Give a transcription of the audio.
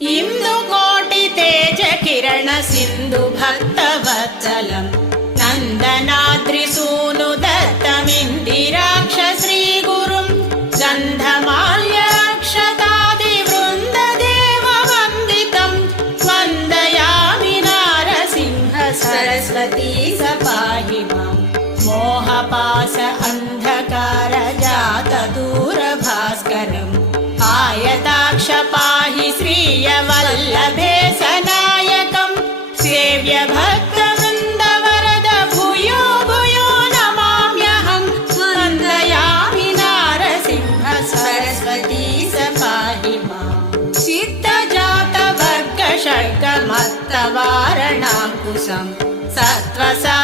ఇందుకోటి తేజ కిరణ Sindhu Bhaktavatsalam నందనాద్రి soon దత్తమిందిరాక్ష Shri గురుం గంధమాల్యక్షతాది వృంద దేవ వందితం వందయామి నారసింహ సరస్వతీ సపాహి మాం మోహపాశ అంధకార జాత దూర భాస్కరం ఆయతాక్ష పాహి శ్రీయ వల్లభే సనాయకం సేవ్య భక్త వృంద వరద భూయో భూయో నమామ్యహం వందయామి నారసింహ సరస్వతీ సపాహి మాం సిద్ధ జాత వర్గ షడ్గ మత్త వారణాంకుశం సత్వసా